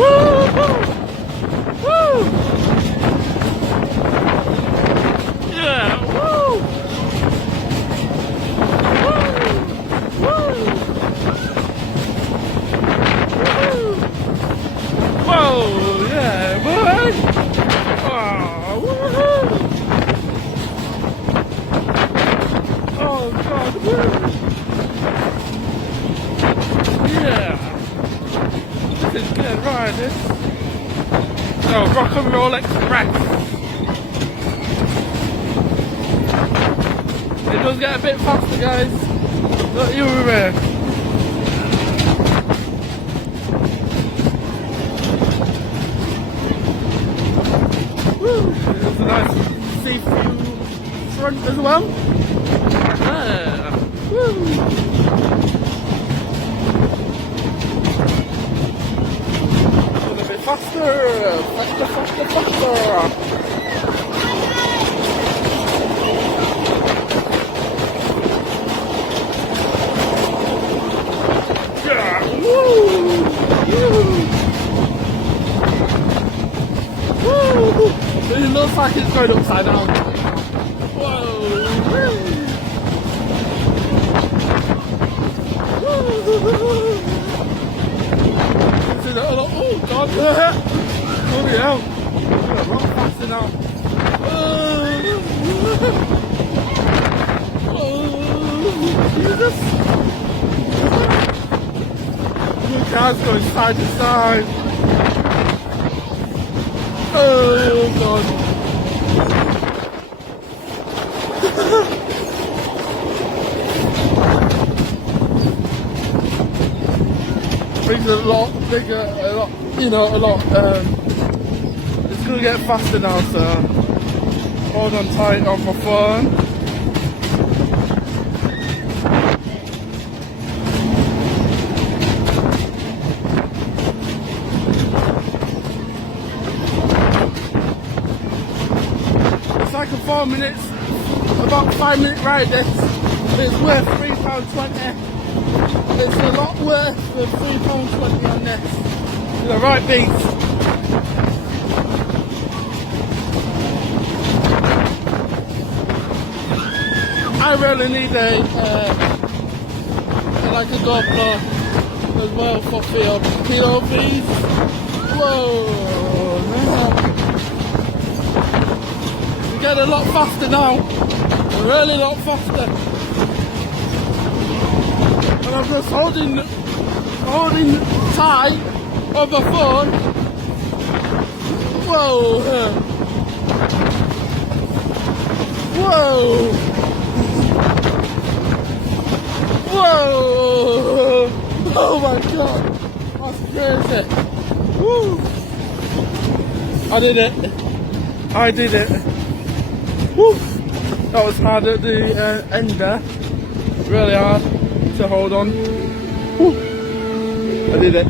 Woo! Yeah! Woo! Woo! Whoa! Yeah, boy! Oh, woohoo! Oh God! Woo! Yeah! This is good, right? This. Oh, rock and roll express. It does get a bit faster, guys. Don't you worry. Woo! There's a nice see-through front as well. Yeah. Woo! Faster! Faster, faster, faster! Yeah! Woo! Woo! Woo! It looks like it's going upside down. Whoa! Woo! Oh God! Holy hell! I'm gonna run faster now. Oh, Jesus! The car's going side to side. Oh God! Things are a lot bigger, a lot, it's gonna get faster now, so hold on tight on my phone. It's like a 4 minutes, about 5-minute ride this. It's worth £3.20. It's a lot worse than £3.20 on this. The right beat. I really need a GoPro as well for POVs. Whoa! We get a lot faster now. Really a lot faster. And I'm just holding tight on the phone. Whoa! Whoa! Whoa! Oh my God! That's crazy! Woo! I did it! I did it! Woo! That was hard at the end there. Really hard to hold on. Woo. I did it.